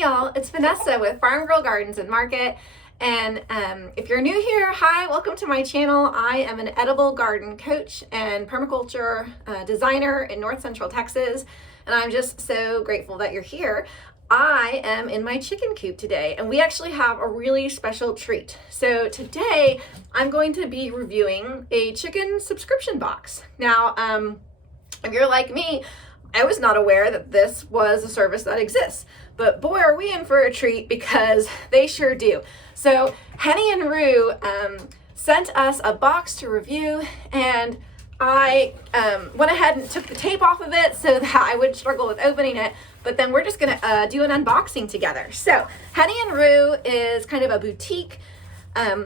Hey y'all, it's Vanessa with Farm Girl Gardens and Market. And if you're new here, hi, welcome to my channel. I am an edible garden coach and permaculture designer in North Central Texas. And I'm just so grateful that you're here. I am in my chicken coop today, and we actually have a really special treat. So today I'm going to be reviewing a chicken subscription box. Now, if you're like me, I was not aware that this was a service that exists, but boy, are we in for a treat because they sure do. So Henny Roo sent us a box to review, and I went ahead and took the tape off of it so that I would struggle with opening it, but then we're just gonna do an unboxing together. So Henny Roo is kind of a boutique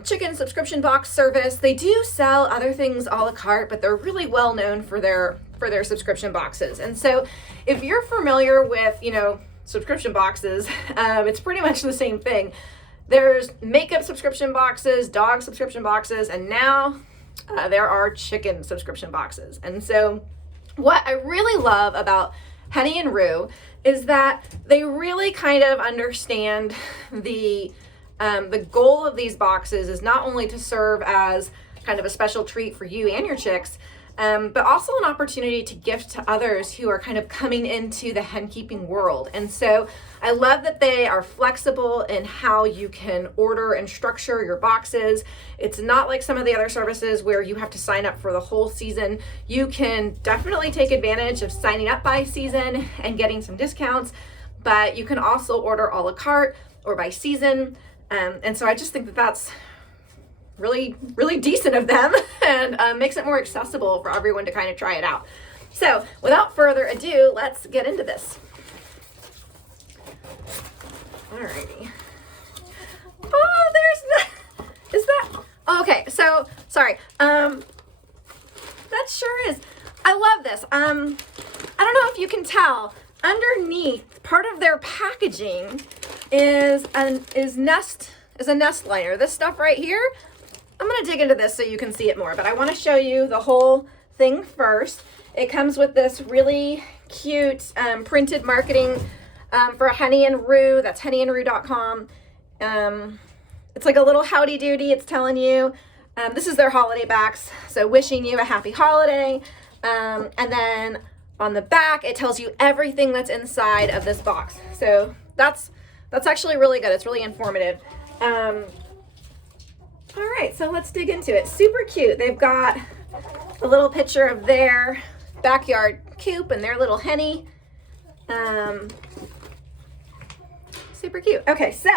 chicken subscription box service. They do sell other things a la carte, but they're really well known for their subscription boxes. And so if you're familiar with, subscription boxes, it's pretty much the same thing. There's makeup subscription boxes, dog subscription boxes, and now there are chicken subscription boxes. And so what I really love about Henny Roo is that they really kind of understand the goal of these boxes is not only to serve as kind of a special treat for you and your chicks, but also an opportunity to gift to others who are kind of coming into the hen keeping world. And so I love that they are flexible in how you can order and structure your boxes. It's not like some of the other services where you have to sign up for the whole season. You can definitely take advantage of signing up by season and getting some discounts, but you can also order a la carte or by season. And so I just think that that's really decent of them and makes it more accessible for everyone to kind of try it out. So without further ado, let's get into this. Alrighty. Oh, is that, okay, so, sorry. That sure is. I love this. I don't know if you can tell, underneath part of their packaging is a nest liner. This stuff right here, I'm going to dig into this so you can see it more, but I want to show you the whole thing first. It comes with this really cute printed marketing for Henny Roo. That's hennyroo.com. It's like a little howdy doody. It's telling you this is their holiday box, so wishing you a happy holiday. And then on the back, it tells you everything that's inside of this box. So that's actually really good. It's really informative. All right, so let's dig into it. Super cute. They've got a little picture of their backyard coop and their little henny. Super cute. Okay, so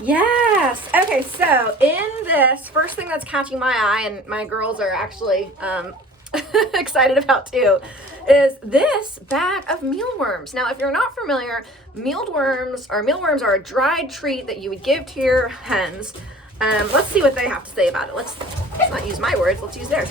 yes. Okay, so in this, first thing that's catching my eye, and my girls are actually excited about too, is this bag of mealworms. Now, if you're not familiar, mealworms are a dried treat that you would give to your hens. Let's see what they have to say about it. Let's not use my words, let's use theirs.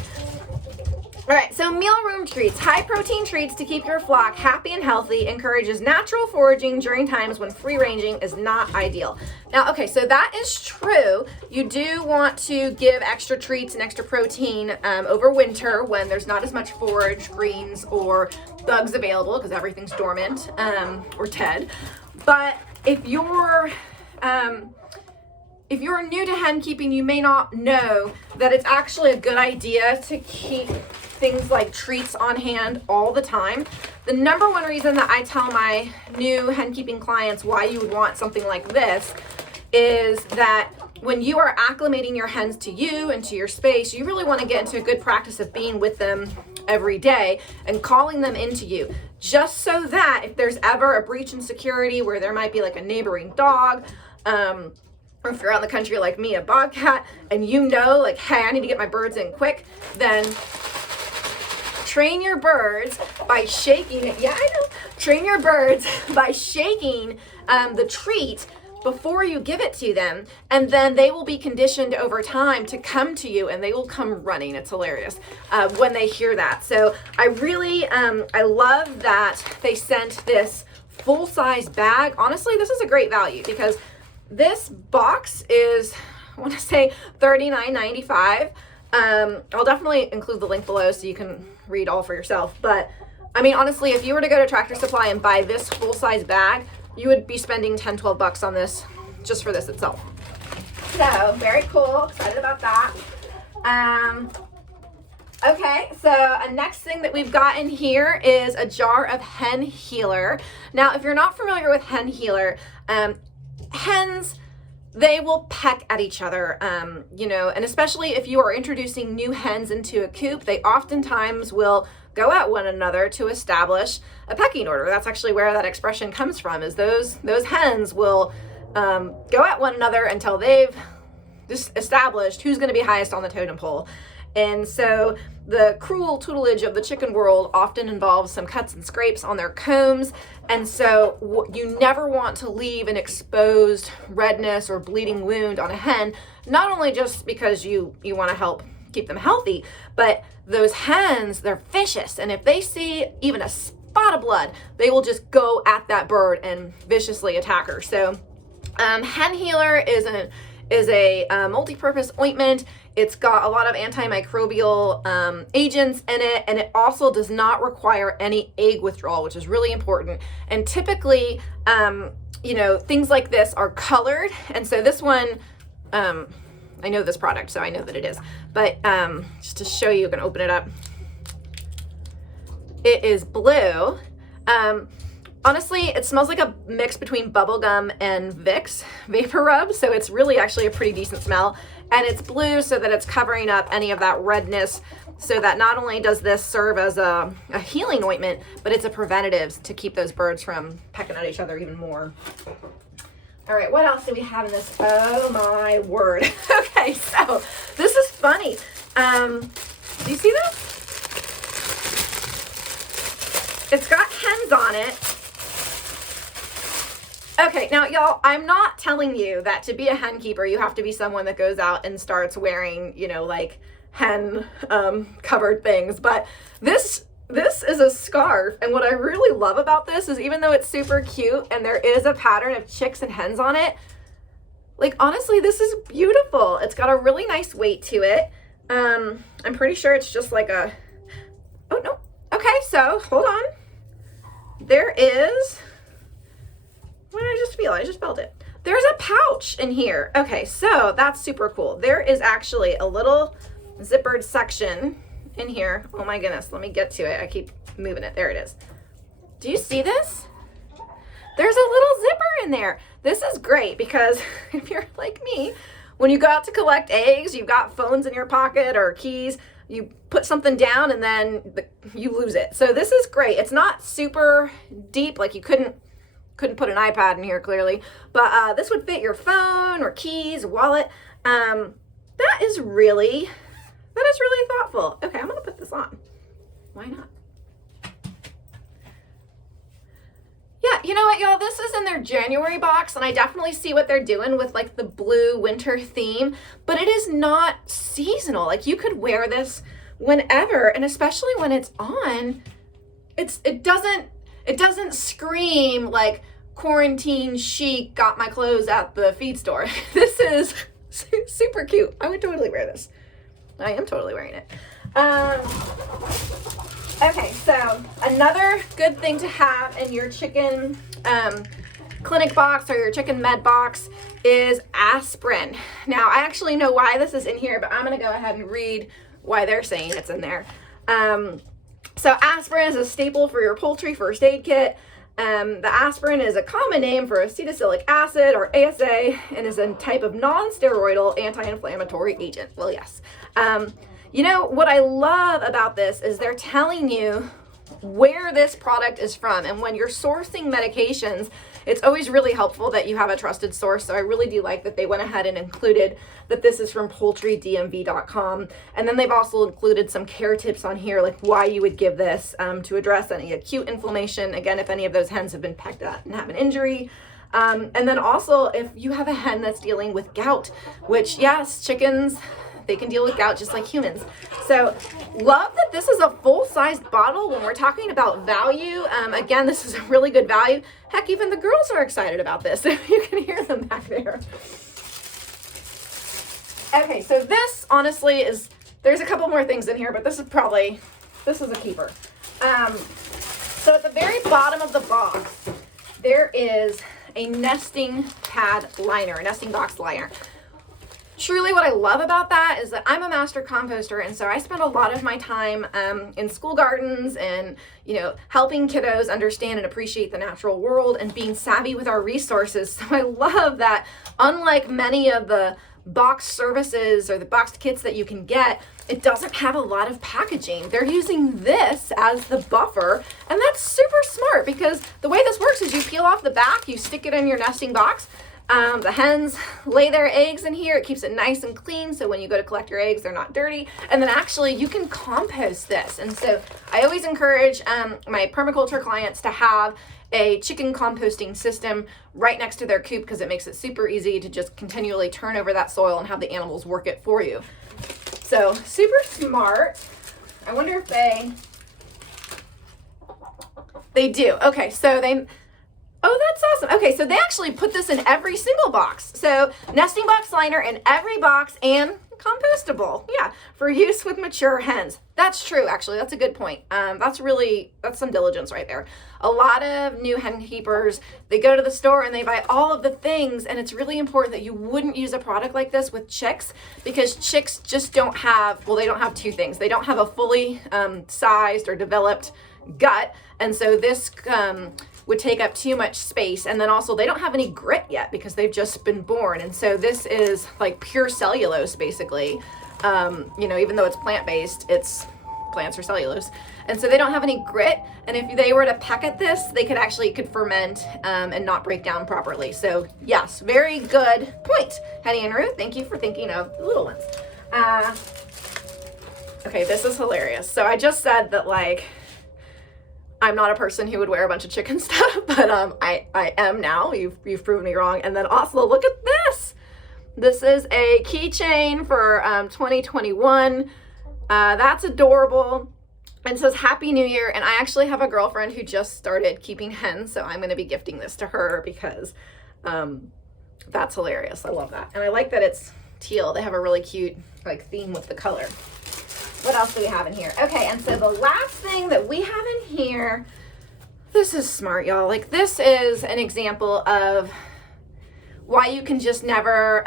All right, so mealworm treats, high protein treats to keep your flock happy and healthy, encourages natural foraging during times when free ranging is not ideal. Now, okay, so that is true. You do want to give extra treats and extra protein over winter when there's not as much forage, greens, or bugs available because everything's dormant or dead. But if you're new to hen keeping, you may not know that it's actually a good idea to keep things like treats on hand all the time. The number one reason that I tell my new hen keeping clients why you would want something like this is that when you are acclimating your hens to you and to your space, you really want to get into a good practice of being with them every day and calling them into you, just so that if there's ever a breach in security where there might be like a neighboring dog, or if you're out in the country like me, a bobcat, and like, hey, I need to get my birds in quick, then train your birds by shaking it. Yeah, I know. Train your birds by shaking the treat before you give it to them, and then they will be conditioned over time to come to you, and they will come running. It's hilarious when they hear that. So I really, I love that they sent this full-size bag. Honestly, this is a great value because this box is, I want to say, $39.95. I'll definitely include the link below so you can read all for yourself. But I mean, honestly, if you were to go to Tractor Supply and buy this full-size bag, you would be spending 10, 12 bucks on this just for this itself. So very cool, excited about that. Okay, so a next thing that we've got in here is a jar of Hen Healer. Now, if you're not familiar with Hen Healer, hens, they will peck at each other, you know, and especially if you are introducing new hens into a coop, they oftentimes will go at one another to establish a pecking order. That's actually where that expression comes from, is those hens will go at one another until they've just established who's going to be highest on the totem pole. And so the cruel tutelage of the chicken world often involves some cuts and scrapes on their combs. And so you never want to leave an exposed redness or bleeding wound on a hen, not only just because you want to help keep them healthy, but those hens, they're vicious. And if they see even a spot of blood, they will just go at that bird and viciously attack her. So Hen Healer is a multi-purpose ointment. It's got a lot of antimicrobial agents in it, and it also does not require any egg withdrawal, which is really important. And typically, you know, things like this are colored. And so this one, I know this product, so I know that it is. But just to show you, I can open it up. It is blue. Honestly, it smells like a mix between bubblegum and Vicks Vapor Rub, so it's really actually a pretty decent smell. And it's blue so that it's covering up any of that redness, so that not only does this serve as a healing ointment, but it's a preventative to keep those birds from pecking at each other even more. All right, what else do we have in this? Oh my word. Okay, so this is funny. Do you see this? It's got hens on it. Okay, now y'all, I'm not telling you that to be a hen keeper, you have to be someone that goes out and starts wearing, you know, like hen covered things, but this is a scarf. And what I really love about this is, even though it's super cute and there is a pattern of chicks and hens on it, like honestly, this is beautiful. It's got a really nice weight to it. I'm pretty sure it's just like a, oh no. Okay, so hold on. There is, what did I just feel? I just felt it. There's a pouch in here. Okay, so that's super cool. There is actually a little zippered section in here. Oh my goodness, let me get to it. I keep moving it. There it is. Do you see this? There's a little zipper in there. This is great because if you're like me, when you go out to collect eggs, you've got phones in your pocket or keys, you put something down and then you lose it. So this is great. It's not super deep, like you couldn't put an iPad in here clearly, but this would fit your phone or keys, wallet. That is really thoughtful. Okay, I'm gonna put this on. Why not? Yeah, you know what, y'all? This is in their January box, and I definitely see what they're doing with like the blue winter theme, but it is not seasonal. Like you could wear this whenever, and especially when it's on, it doesn't scream like quarantine chic, got my clothes at the feed store. This is super cute. I would totally wear this. I am totally wearing it. Okay, so another good thing to have in your chicken clinic box or your chicken med box is aspirin. Now, I actually know why this is in here, but I'm going to go ahead and read why they're saying it's in there. So aspirin is a staple for your poultry first aid kit. The aspirin is a common name for acetylsalicylic acid, or ASA, and is a type of non-steroidal anti-inflammatory agent. Well, yes. You know, what I love about this is they're telling you where this product is from. And when you're sourcing medications, it's always really helpful that you have a trusted source. So I really do like that they went ahead and included that this is from poultrydmv.com. And then they've also included some care tips on here, like why you would give this to address any acute inflammation. Again, if any of those hens have been pecked at and have an injury. And then also if you have a hen that's dealing with gout, which yes, chickens, they can deal with gout just like humans. So love that this is a full-sized bottle when we're talking about value. Again, this is a really good value. Heck, even the girls are excited about this. You can hear them back there. Okay, so this honestly is, there's a couple more things in here, but this is a keeper. So at the very bottom of the box, there is a nesting pad liner, a nesting box liner. Truly what I love about that is that I'm a master composter, and so I spend a lot of my time in school gardens and, you know, helping kiddos understand and appreciate the natural world and being savvy with our resources. So I love that, unlike many of the box services or the boxed kits that you can get, it doesn't have a lot of packaging. They're using this as the buffer, and that's super smart because the way this works is you peel off the back, you stick it in your nesting box. The hens lay their eggs in here. It keeps it nice and clean, so when you go to collect your eggs, they're not dirty. And then actually you can compost this. And so I always encourage my permaculture clients to have a chicken composting system right next to their coop because it makes it super easy to just continually turn over that soil and have the animals work it for you. So super smart. I wonder if they do. Okay, so oh, that's awesome. Okay, so they actually put this in every single box. So nesting box liner in every box and compostable. Yeah, for use with mature hens. That's true, actually. That's a good point. That's some diligence right there. A lot of new hen keepers, they go to the store and they buy all of the things, and it's really important that you wouldn't use a product like this with chicks because chicks just don't have, well, they don't have two things. They don't have a fully sized or developed gut, and so this would take up too much space, and then also they don't have any grit yet because they've just been born, and so this is like pure cellulose basically. You know, even though it's plant-based, it's plants or cellulose, and so they don't have any grit, and if they were to peck at this, they could ferment and not break down properly. So yes, very good point, Henny and Roo. Thank you for thinking of the little ones. Okay, this is hilarious. So I just said that, like, I'm not a person who would wear a bunch of chicken stuff, but I am now. You've proven me wrong. And then also, look at this. This is a keychain for 2021. That's adorable. And it says Happy New Year. And I actually have a girlfriend who just started keeping hens, so I'm going to be gifting this to her because that's hilarious. I love that. And I like that it's teal. They have a really cute like theme with the color. What else do we have in here? Okay, and so the last thing that we have in here, this is smart, y'all. Like, this is an example of why you can just never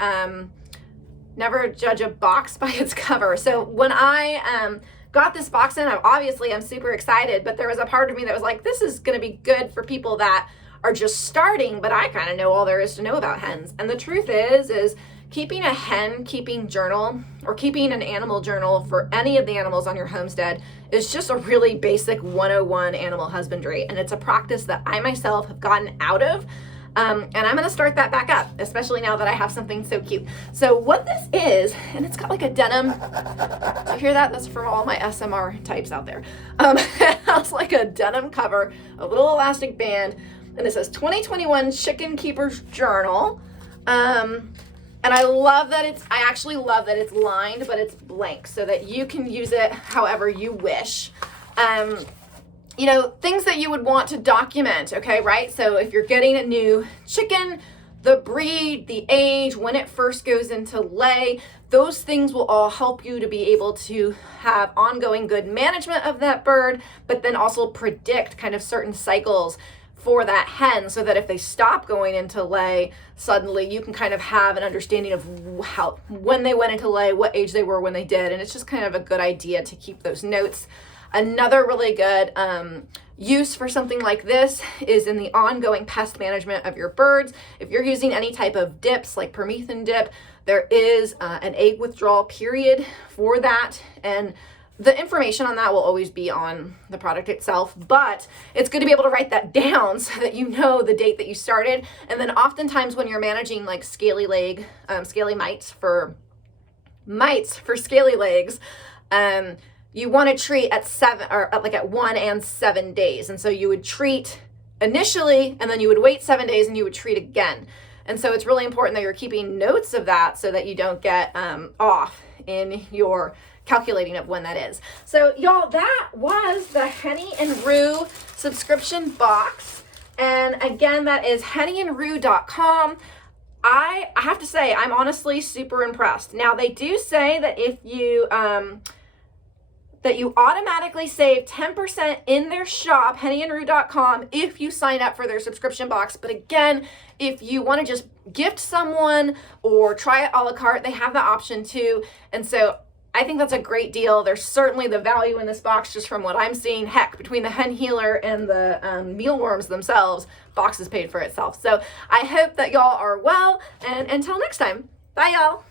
judge a box by its cover. So when I got this box in, I'm super excited, but there was a part of me that was like, this is gonna be good for people that are just starting, but I kind of know all there is to know about hens. And the truth is keeping a hen keeping journal or keeping an animal journal for any of the animals on your homestead is just a really basic 101 animal husbandry. And it's a practice that I myself have gotten out of. And I'm going to start that back up, especially now that I have something so cute. So what this is, and it's got like a denim, do you hear that? That's from all my SMR types out there. It has like a denim cover, a little elastic band, and it says 2021 Chicken Keeper's Journal. And I actually love that it's lined, but it's blank so that you can use it however you wish. You know, things that you would want to document, okay, right? So if you're getting a new chicken, the breed, the age, when it first goes into lay, those things will all help you to be able to have ongoing good management of that bird, but then also predict kind of certain cycles for that hen so that if they stop going into lay, suddenly you can kind of have an understanding of when they went into lay, what age they were when they did, and it's just kind of a good idea to keep those notes. Another really good use for something like this is in the ongoing pest management of your birds. If you're using any type of dips like permethrin dip, there is an egg withdrawal period for that, and the information on that will always be on the product itself, but it's good to be able to write that down so that you know the date that you started. And then oftentimes when you're managing like scaly mites for scaly legs, you want to treat at 1 and 7 days. And so you would treat initially, and then you would wait 7 days and you would treat again. And so it's really important that you're keeping notes of that so that you don't get off in your calculating of when that is. So y'all, that was the Henny and Roo subscription box. And again, that is hennyandroo.com. I have to say, I'm honestly super impressed. Now, they do say that if you that you automatically save 10% in their shop, hennyandroo.com, if you sign up for their subscription box. But again, if you want to just gift someone or try it a la carte, they have the option too. And so I think that's a great deal. There's certainly the value in this box just from what I'm seeing. Heck, between the Hen Healer and the Mealworms themselves, box is paid for itself. So I hope that y'all are well, and until next time, bye y'all.